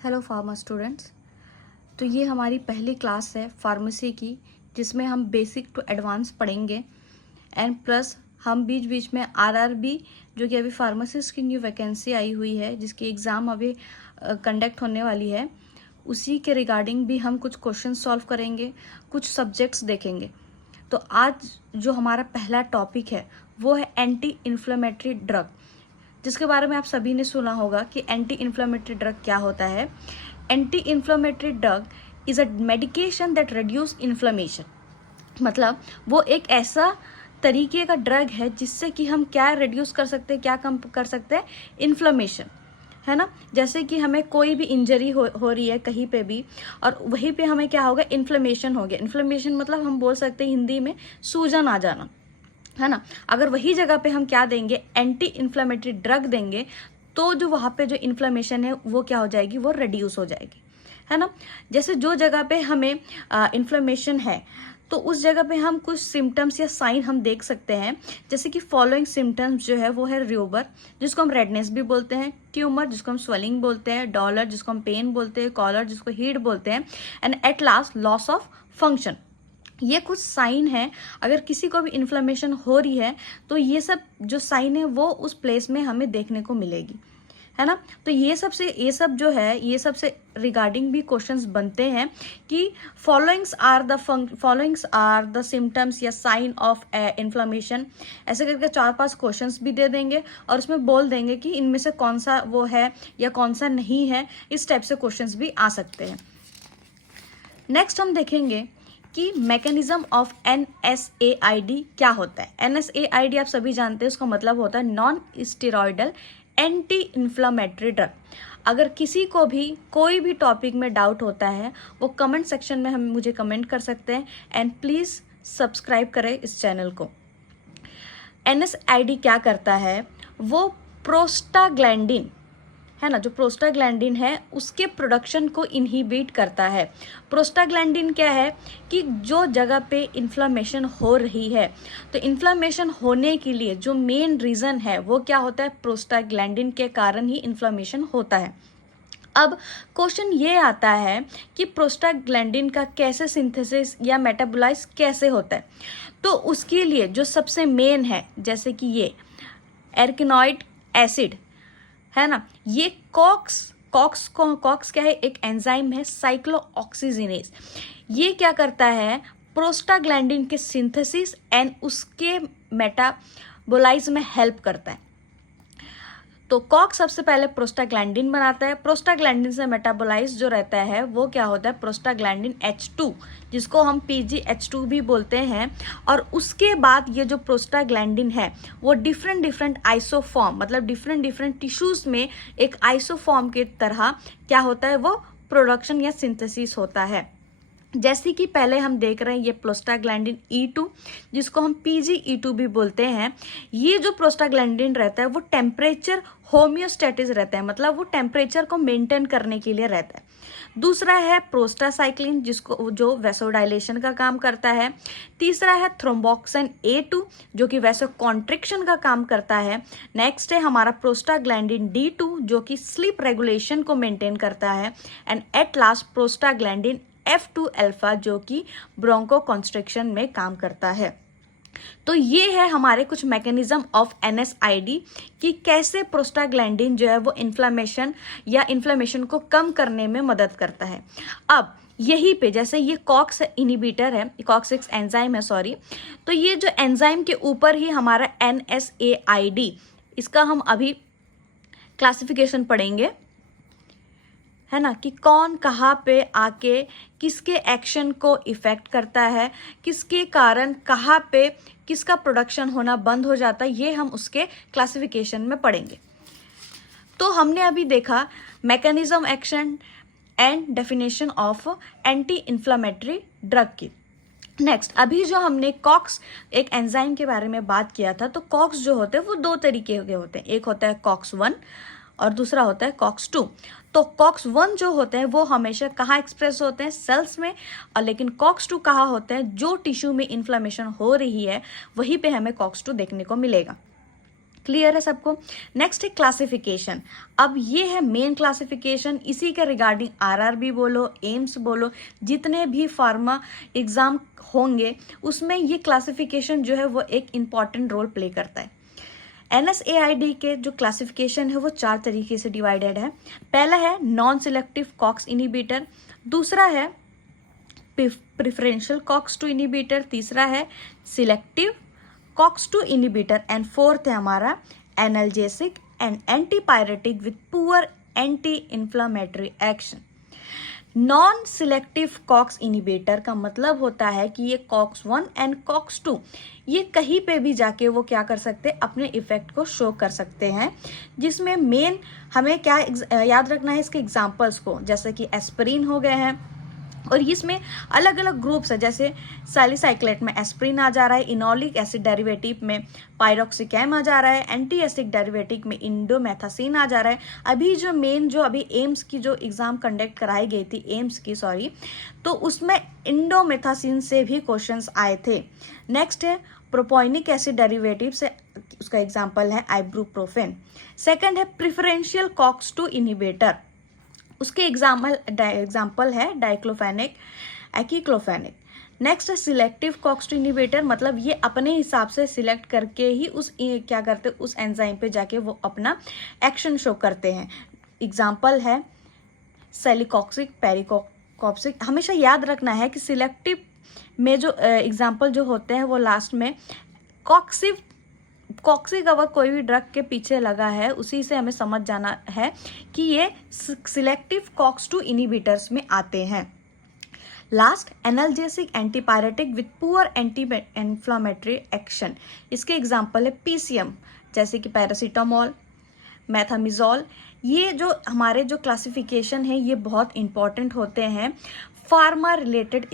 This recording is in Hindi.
Hello pharma students. तो ये हमारी पहली क्लास है फार्मेसी की, जिसमें हम बेसिक टू एडवांस पढ़ेंगे एंड प्लस हम बीच बीच में आरआरबी जो कि अभी फार्मासिस्ट की न्यू वैकेंसी आई हुई है, जिसकी एग्ज़ाम अभी कंडक्ट होने वाली है, उसी के रिगार्डिंग भी हम कुछ क्वेश्चन सॉल्व करेंगे, कुछ सब्जेक्ट्स देखेंगे। तो आज जो हमारा पहला टॉपिक है वो है एंटी इन्फ्लेमेटरी ड्रग, जिसके बारे में आप सभी ने सुना होगा कि एंटी इन्फ्लेमेटरी ड्रग क्या होता है। Anti inflammatory drug is a medication that reduce inflammation. मतलब वो एक ऐसा तरीके का ड्रग है जिससे कि हम क्या रिड्यूस कर सकते हैं, क्या कम कर सकते हैं, इन्फ्लेमेशन, है ना। जैसे कि हमें कोई भी इंजरी हो रही है कहीं पे भी, और वहीं पे हमें क्या होगा, इन्फ्लेमेशन हो गया। इन्फ्लेमेशन मतलब हम बोल सकते हैं हिंदी में सूजन आ जाना, है ना। अगर वही जगह पे हम क्या देंगे, एंटी इन्फ्लेमेटरी ड्रग देंगे, तो जो वहाँ पे जो इन्फ्लेमेशन है वो क्या हो जाएगी, वो रिड्यूस हो जाएगी, है ना। जैसे जो जगह पे हमें इन्फ्लेमेशन है तो उस जगह पे हम कुछ सिम्टम्स या साइन हम देख सकते हैं। जैसे कि फॉलोइंग सिम्टम्स जो है वो है र्यूबर, जिसको हम रेडनेस भी बोलते हैं, ट्यूमर जिसको हम स्वेलिंग बोलते हैं, डॉलर जिसको हम पेन बोलते हैं, कॉलर जिसको हीट बोलते हैं, and at last loss of function. ये कुछ साइन है। अगर किसी को भी इन्फ्लेमेशन हो रही है तो ये सब जो साइन है वो उस प्लेस में हमें देखने को मिलेगी, है ना। तो ये सब जो है, ये सब से रिगार्डिंग भी क्वेश्चंस बनते हैं कि फॉलोइंग्स आर द सिम्टम्स या साइन ऑफ इन्फ्लेमेशन। ऐसे करके 4-5 क्वेश्चंस भी दे देंगे और उसमें बोल देंगे कि इनमें से कौन सा वो है या कौन सा नहीं है। इस टाइप से क्वेश्चंस भी आ सकते हैं। नेक्स्ट हम देखेंगे कि मैकेनिज्म ऑफ NSAID क्या होता है। NSAID आप सभी जानते हैं, उसका मतलब होता है non steroidal anti inflammatory drug. अगर किसी को भी कोई भी टॉपिक में डाउट होता है वो कमेंट सेक्शन में हम मुझे कमेंट कर सकते हैं, एंड प्लीज़ सब्सक्राइब करें इस चैनल को। NSAID क्या करता है, वो प्रोस्टाग्लैंडिन, है ना, जो प्रोस्टाग्लैंडिन है उसके प्रोडक्शन को इनहिबिट करता है। प्रोस्टाग्लैंडिन क्या है कि जो जगह पे इन्फ्लेमेशन हो रही है, तो इन्फ्लेमेशन होने के लिए जो मेन रीज़न है वो क्या होता है, प्रोस्टाग्लैंडिन के कारण ही इन्फ्लेमेशन होता है। अब क्वेश्चन ये आता है कि प्रोस्टाग्लैंडिन का कैसे सिंथेसिस या मेटाबोलाइज कैसे होता है। तो उसके लिए जो सबसे मेन है, जैसे कि ये एर्किनोइक एसिड, है ना, ये कॉक्स क्या है, एक एंजाइम है साइक्लोऑक्सीजिनेज। ये क्या करता है, प्रोस्टाग्लैंडिन के सिंथेसिस एंड उसके मेटाबोलाइज में हेल्प करता है। तो कॉक्स सबसे पहले प्रोस्टाग्लैंडिन बनाता है। प्रोस्टाग्लैंडिन से मेटाबोलाइज जो रहता है वो क्या होता है, प्रोस्टाग्लैंडिन H2, जिसको हम PGH2 भी बोलते हैं। और उसके बाद ये जो प्रोस्टाग्लैंडिन है वो डिफरेंट आइसोफॉर्म, मतलब डिफरेंट टिश्यूज में एक आइसोफॉर्म के तरह क्या होता है, वो प्रोडक्शन या सिंथेसिस होता है। जैसे कि पहले हम देख रहे हैं ये प्रोस्टाग्लैंडिन E2, जिसको हम PGE2 भी बोलते हैं। ये जो प्रोस्टाग्लैंडिन रहता है वो टेम्परेचर होम्योस्टेटिस रहता है, मतलब वो टेम्परेचर को मेंटेन करने के लिए रहता है। दूसरा है प्रोस्टासाइक्लिन, जिसको जो वैसोडाइलेशन का काम करता है। तीसरा है थ्रोम्बोक्सिन A2, जो कि वैसो कॉन्ट्रिक्शन का काम करता है। नेक्स्ट है हमारा प्रोस्टाग्लैंडिन D2, जो कि स्लीप रेगुलेशन को मेंटेन करता है। And at last prostaglandin F2 alpha, जो कि ब्रोंको कॉन्स्ट्रिक्शन में काम करता है। तो ये है हमारे कुछ मैकेनिज्म ऑफ NSAID कि कैसे प्रोस्टाग्लैंडिन जो है वो इन्फ्लेमेशन को कम करने में मदद करता है। अब यहीं पे जैसे ये कॉक्स इनहिबिटर है, कॉक्स एक एंजाइम है, सॉरी, तो ये जो एंजाइम के ऊपर ही हमारा NSAID, इसका हम अभी क्लासिफिकेशन पढ़ेंगे, है ना, कि कौन कहाँ पे आके किसके एक्शन को इफेक्ट करता है, किसके कारण कहाँ पे किसका प्रोडक्शन होना बंद हो जाता है, ये हम उसके क्लासिफिकेशन में पढ़ेंगे। तो हमने अभी देखा mechanism, action and definition of anti inflammatory drug की। नेक्स्ट, अभी जो हमने कॉक्स एक एंजाइम के बारे में बात किया था, तो कॉक्स जो होते हैं वो 2 तरीके के होते हैं। एक होता है COX-1 और दूसरा होता है COX-2। तो COX-1 जो होते हैं वो हमेशा कहाँ एक्सप्रेस होते हैं, सेल्स में, और लेकिन COX-2 कहाँ होते हैं, जो टिश्यू में इन्फ्लेमेशन हो रही है वहीं पे हमें COX-2 देखने को मिलेगा। क्लियर है सबको। नेक्स्ट है क्लासिफिकेशन। अब ये है मेन क्लासिफिकेशन, इसी के रिगार्डिंग आरआरबी बोलो, एम्स बोलो, जितने भी फार्मा एग्जाम होंगे उसमें ये क्लासिफिकेशन जो है वो एक इम्पॉर्टेंट रोल प्ले करता है। NSAID के जो क्लासिफिकेशन है वो 4 तरीके से डिवाइडेड है। पहला है नॉन सिलेक्टिव कॉक्स इनिबिटर, दूसरा है प्रिफरेंशियल कॉक्स 2 इनिबिटर, तीसरा है selective COX-2 inhibitor and fourth है हमारा analgesic and antipyretic with poor anti inflammatory action. Non selective COX inhibitor का मतलब होता है कि ये COX-1 एंड COX-2 ये कहीं पे भी जाके वो क्या कर सकते हैं, अपने इफेक्ट को शो कर सकते हैं, जिसमें मेन हमें क्या याद रखना है इसके एग्जांपल्स को, जैसे कि एस्पिरिन हो गए हैं, और इसमें अलग अलग ग्रुप्स है, जैसे सैलिसाइक्लेट में एस्प्रिन आ जा रहा है, इनोलिक एसिड डेरिवेटिव में पायरोक्सिकैम आ जा रहा है, एंटी एसिड डेरिवेटिव में इंडोमेथासिन आ जा रहा है। अभी जो मेन जो अभी एम्स की जो एग्जाम कंडक्ट कराई गई थी, एम्स की सॉरी, तो उसमें इंडोमेथासिन से भी क्वेश्चंस आए थे। नेक्स्ट है प्रोपोनिक एसिड डेरिवेटिव से, उसका एग्जाम्पल है आइब्रूप्रोफेन। सेकेंड है प्रिफरेंशियल COX-2 इनिबिटर, उसके एग्जाम्पल है डाइक्लोफेनिक, एक्लोफेनिक। नेक्स्ट है सिलेक्टिव COX-2 इनिबिटर, मतलब ये अपने हिसाब से सिलेक्ट करके ही उस क्या करते हैं, उस एंजाइम पे जाके वो अपना एक्शन शो करते हैं। एग्जाम्पल है सेलिकॉक्सिक, पेरिकॉक्सिक। हमेशा याद रखना है कि सिलेक्टिव में जो एग्जाम्पल जो होते हैं वो लास्ट में कॉक्सिक अगर कोई भी ड्रग के पीछे लगा है उसी से हमें समझ जाना है कि ये सिलेक्टिव COX-2 इनिबिटर्स में आते हैं। Last analgesic antipyretic with poor anti inflammatory action, इसके एग्जांपल है PCM, जैसे कि पैरासीटामोल, मेथामिजोल। ये जो हमारे जो क्लासिफिकेशन है ये बहुत इंपॉर्टेंट होते हैं फार्मा रिलेटेड